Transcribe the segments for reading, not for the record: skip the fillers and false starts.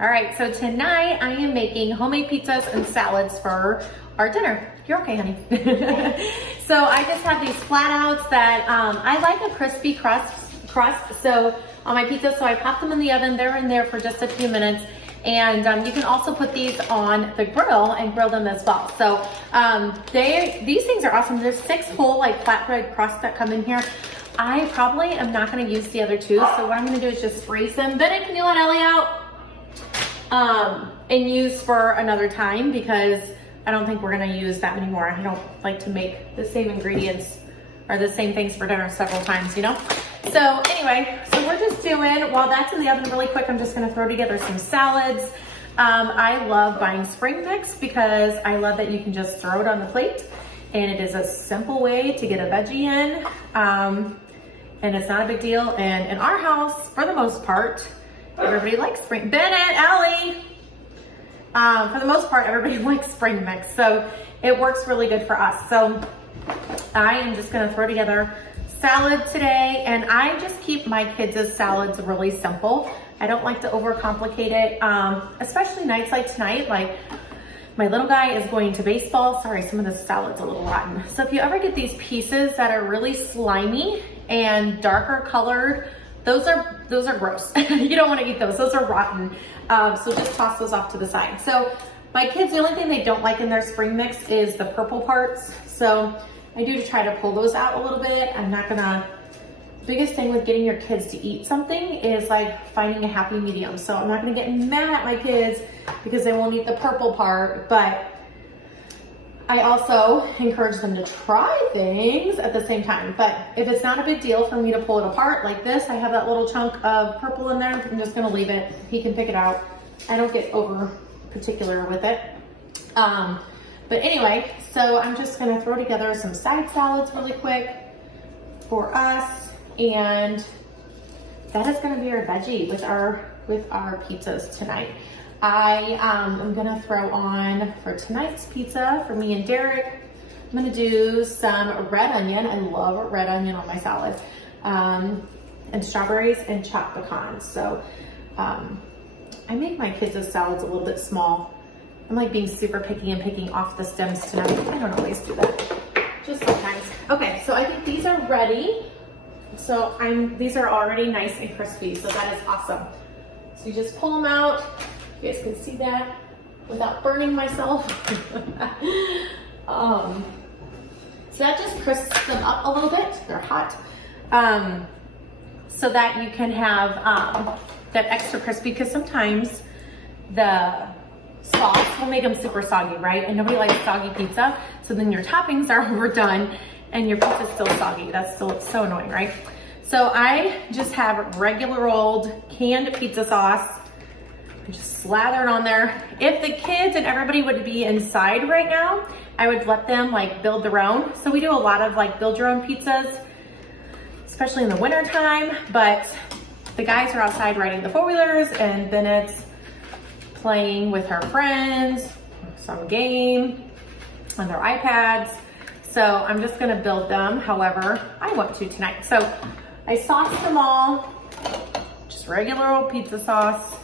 All right, so tonight I am making homemade pizzas and salads for our dinner. You're okay, honey. So I just have these flat outs that I like a crispy crust so on my pizza, so I pop them in the oven. They're in there for just a few minutes. And you can also put these on the grill and grill them as well. So these things are awesome. There's 6 whole like flatbread crusts that come in here. I probably am not gonna use the other 2. So what I'm gonna do is just freeze them. Bennett, can you let Ellie out? And use for another time, because I don't think we're gonna use that many more. I don't like to make the same ingredients or the same things for dinner several times, you know? So anyway, so we're just doing, while that's in the oven really quick, I'm just gonna throw together some salads. I love buying spring mix because I love that you can just throw it on the plate, and it is a simple way to get a veggie in, and it's not a big deal. And in our house, for the most part, everybody likes spring. Bennett, Ellie. For the most part, everybody likes spring mix, so it works really good for us. So I am just gonna throw together salad today, and I just keep my kids' salads really simple. I don't like to overcomplicate it, especially nights like tonight. Like my little guy is going to baseball. Sorry, some of the salad's a little rotten. So if you ever get these pieces that are really slimy and darker colored, those are gross. You don't want to eat those. Those are rotten. So just toss those off to the side. So my kids, the only thing they don't like in their spring mix is the purple parts. So I do try to pull those out a little bit. I'm not gonna, the biggest thing with getting your kids to eat something is like finding a happy medium. So I'm not gonna get mad at my kids because they won't eat the purple part, but I also encourage them to try things at the same time. But if it's not a big deal for me to pull it apart like this, I have that little chunk of purple in there. I'm just gonna leave it. He can pick it out. I don't get over particular with it. But anyway, so I'm just gonna throw together some side salads really quick for us. And that is gonna be our veggie with our pizzas tonight. I am gonna throw on, for tonight's pizza, for me and Derek, I'm gonna do some red onion. I love red onion on my salad. And strawberries and chopped pecans. So I make my kids' salads a little bit small. I'm like being super picky and picking off the stems tonight. I don't always do that, just sometimes. Okay, so I think these are ready. So these are already nice and crispy, so that is awesome. So you just pull them out. You guys can see that without burning myself. So that just crisps them up a little bit. They're hot. So that you can have that extra crispy, because sometimes the sauce will make them super soggy, right? And nobody likes soggy pizza. So then your toppings are overdone and your pizza's still soggy. That's still so annoying, right? So I just have regular old canned pizza sauce. I just slather it on there. If the kids and everybody would be inside right now, I would let them like build their own. So we do a lot of like build your own pizzas, especially in the winter time. But the guys are outside riding the 4-wheelers, and Bennett's playing with her friends, some game on their iPads. So I'm just gonna build them however I want to tonight. So I sauced them all, just regular old pizza sauce.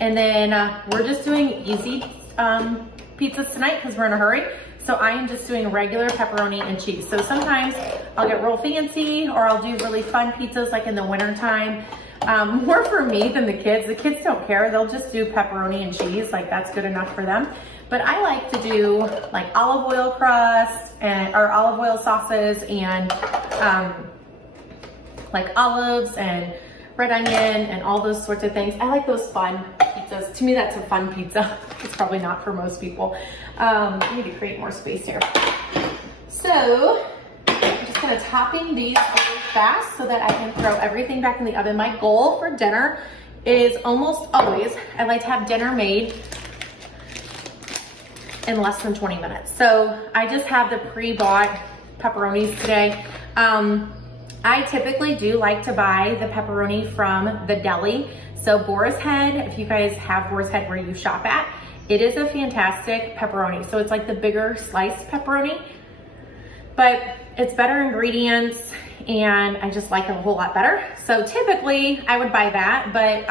And then we're just doing easy pizzas tonight because we're in a hurry. So I am just doing regular pepperoni and cheese. So sometimes I'll get real fancy, or I'll do really fun pizzas like in the winter time. More for me than the kids. The kids don't care. They'll just do pepperoni and cheese. Like that's good enough for them. But I like to do like olive oil crust or olive oil sauces and like olives and red onion and all those sorts of things. I like those fun pizzas. To me, that's a fun pizza. It's probably not for most people. I need to create more space here. So I'm just gonna topping these really fast so that I can throw everything back in the oven. My goal for dinner is almost always, I like to have dinner made in less than 20 minutes. So I just have the pre-bought pepperonis today. I typically do like to buy the pepperoni from the deli. So Boar's Head, if you guys have Boar's Head where you shop at, it is a fantastic pepperoni. So it's like the bigger sliced pepperoni, but it's better ingredients and I just like it a whole lot better. So typically I would buy that, but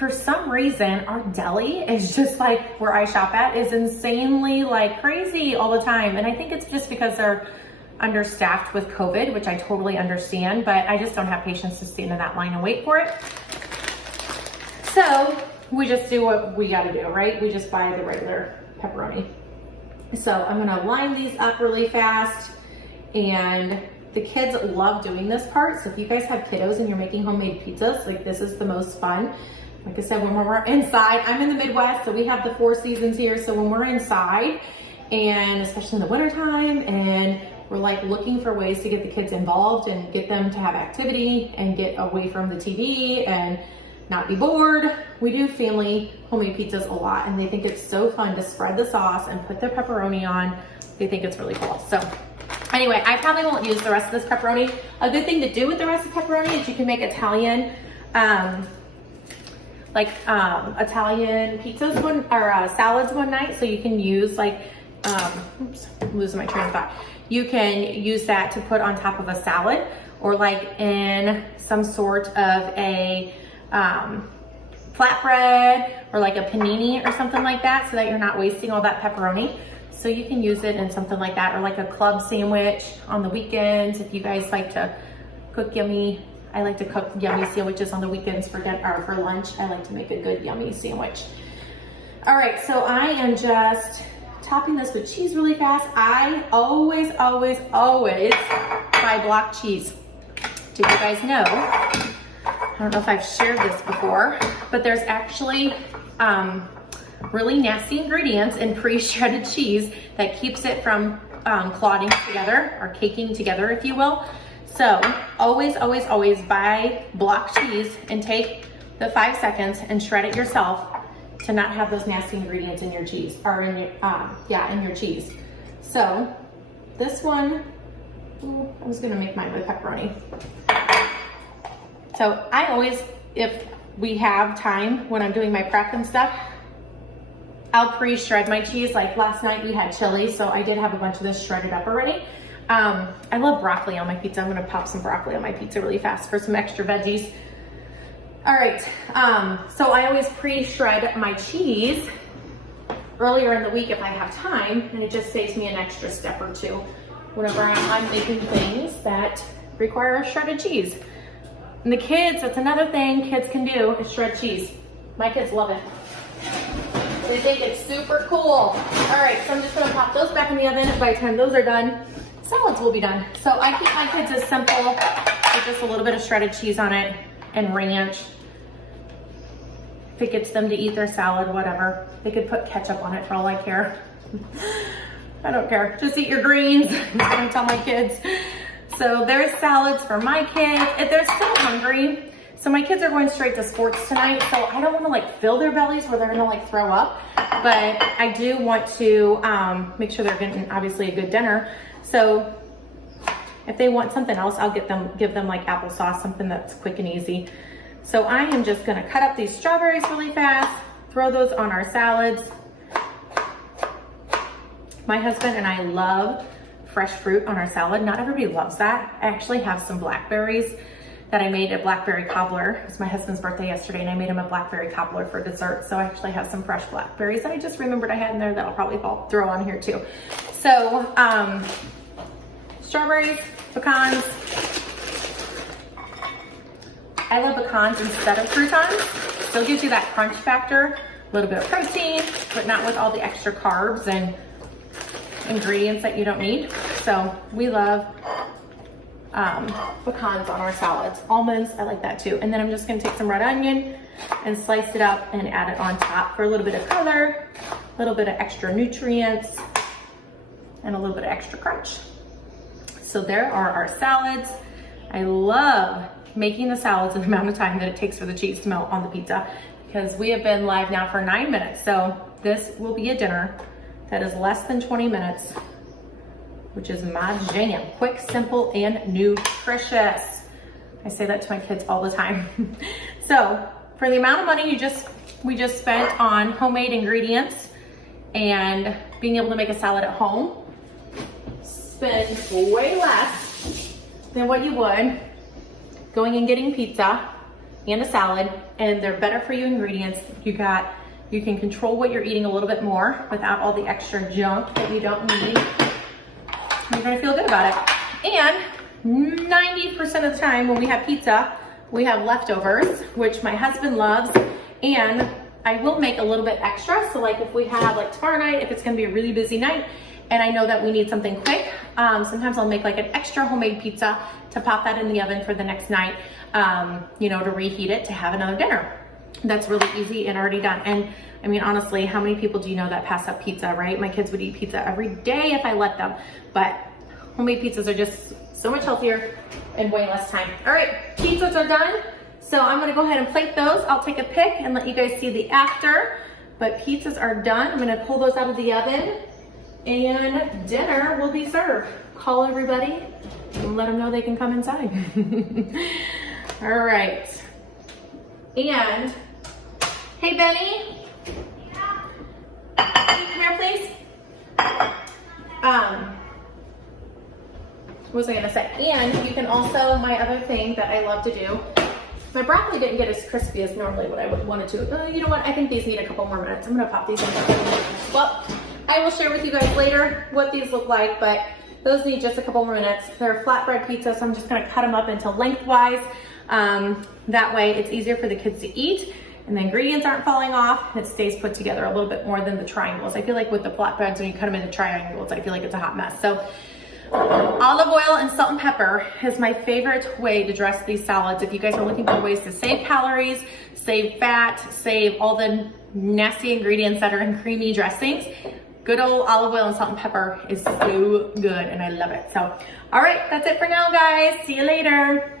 for some reason, our deli is just like where I shop at is insanely like crazy all the time. And I think it's just because they're understaffed with COVID, which I totally understand, but I just don't have patience to stand in that line and wait for it. So we just do what we gotta do, right? We just buy the regular pepperoni. So I'm gonna line these up really fast, and the kids love doing this part. So if you guys have kiddos and you're making homemade pizzas, like this is the most fun. Like I said, when we're inside, I'm in the Midwest, so we have the 4 seasons here. So when we're inside, and especially in the wintertime, and we're like looking for ways to get the kids involved and get them to have activity and get away from the TV and not be bored, we do family homemade pizzas a lot, and they think it's so fun to spread the sauce and put the pepperoni on. They think it's really cool. So anyway, I probably won't use the rest of this pepperoni. A good thing to do with the rest of the pepperoni is you can make Italian, Italian pizzas salads one night. So you can use like, oops, I'm losing my train of thought. You can use that to put on top of a salad, or like in some sort of a flatbread, or like a panini or something like that, so that you're not wasting all that pepperoni. So you can use it in something like that, or like a club sandwich on the weekends. If you guys like to cook yummy, I like to cook yummy sandwiches on the weekends for dinner or for lunch. I like to make a good yummy sandwich. All right, so I am just topping this with cheese really fast. I always buy block cheese. Do you guys know? I don't know if I've shared this before, but there's actually really nasty ingredients in pre-shredded cheese that keeps it from clotting together or caking together, if you will. So always buy block cheese and take the 5 seconds and shred it yourself to not have those nasty ingredients in your cheese, or in your, in your cheese. So this one, I was gonna make mine with pepperoni. So I always, if we have time when I'm doing my prep and stuff, I'll pre-shred my cheese. Like last night we had chili, so I did have a bunch of this shredded up already. I love broccoli on my pizza. I'm gonna pop some broccoli on my pizza really fast for some extra veggies. All right, so I always pre-shred my cheese earlier in the week if I have time, and it just saves me an extra step or two whenever I'm making things that require shredded cheese. And the kids, that's another thing kids can do, is shred cheese. My kids love it. They think it's super cool. All right, so I'm just gonna pop those back in the oven. By the time those are done, salads will be done. So I keep my kids as simple with just a little bit of shredded cheese on it and ranch. If it gets them to eat their salad, whatever. They could put ketchup on it for all I care. I don't care, just eat your greens. I'm gonna tell my kids. So there's salads for my kids. If they're still hungry, so my kids are going straight to sports tonight, so I don't wanna like fill their bellies where they're gonna like throw up, but I do want to make sure they're getting obviously a good dinner. So if they want something else, I'll give them like applesauce, something that's quick and easy. So I am just gonna cut up these strawberries really fast, throw those on our salads. My husband and I love fresh fruit on our salad. Not everybody loves that. I actually have some blackberries that I made a blackberry cobbler. It was my husband's birthday yesterday, and I made him a blackberry cobbler for dessert. So I actually have some fresh blackberries that I just remembered I had in there that I'll probably throw on here too. So strawberries, pecans. I love pecans instead of croutons. Still gives you that crunch factor, a little bit of protein, but not with all the extra carbs and ingredients that you don't need. So we love pecans on our salads. Almonds, I like that too. And then I'm just gonna take some red onion and slice it up and add it on top for a little bit of color, a little bit of extra nutrients, and a little bit of extra crunch. So there are our salads. I love making the salads in the amount of time that it takes for the cheese to melt on the pizza, because we have been live now for 9 minutes. So this will be a dinner that is less than 20 minutes, which is my jam. Quick, simple, and nutritious. I say that to my kids all the time. So for the amount of money we just spent on homemade ingredients and being able to make a salad at home, spend way less than what you would going and getting pizza and a salad and they're better for you ingredients. You can control what you're eating a little bit more without all the extra junk that you don't need. You're gonna feel good about it. And 90% of the time when we have pizza, we have leftovers, which my husband loves, and I will make a little bit extra. So like if we have like tomorrow night, if it's gonna be a really busy night and I know that we need something quick, sometimes I'll make like an extra homemade pizza to pop that in the oven for the next night, you know, to reheat it to have another dinner. That's really easy and already done. And I mean, honestly, how many people do you know that pass up pizza, right? My kids would eat pizza every day if I let them, but homemade pizzas are just so much healthier and way less time. All right, pizzas are done. So I'm gonna go ahead and plate those. I'll take a pic and let you guys see the after, but pizzas are done. I'm gonna pull those out of the oven and dinner will be served. Call everybody and let them know they can come inside. All right. And, hey Benny. Yeah. Come here, please. What was I gonna say? And you can also, my other thing that I love to do, my broccoli didn't get as crispy as normally what I would want it to. You know what? I think these need a couple more minutes. I'm gonna pop these in. Well, I will share with you guys later what these look like, but those need just a couple more minutes. They're flatbread pizza, so I'm just gonna cut them up into lengthwise. That way it's easier for the kids to eat and the ingredients aren't falling off. It stays put together a little bit more than the triangles. I feel like with the flatbreads, when you cut them into triangles, I feel like it's a hot mess. So olive oil and salt and pepper is my favorite way to dress these salads. If you guys are looking for ways to save calories, save fat, save all the nasty ingredients that are in creamy dressings, good old olive oil and salt and pepper is so good and I love it. So, all right, that's it for now, guys. See you later.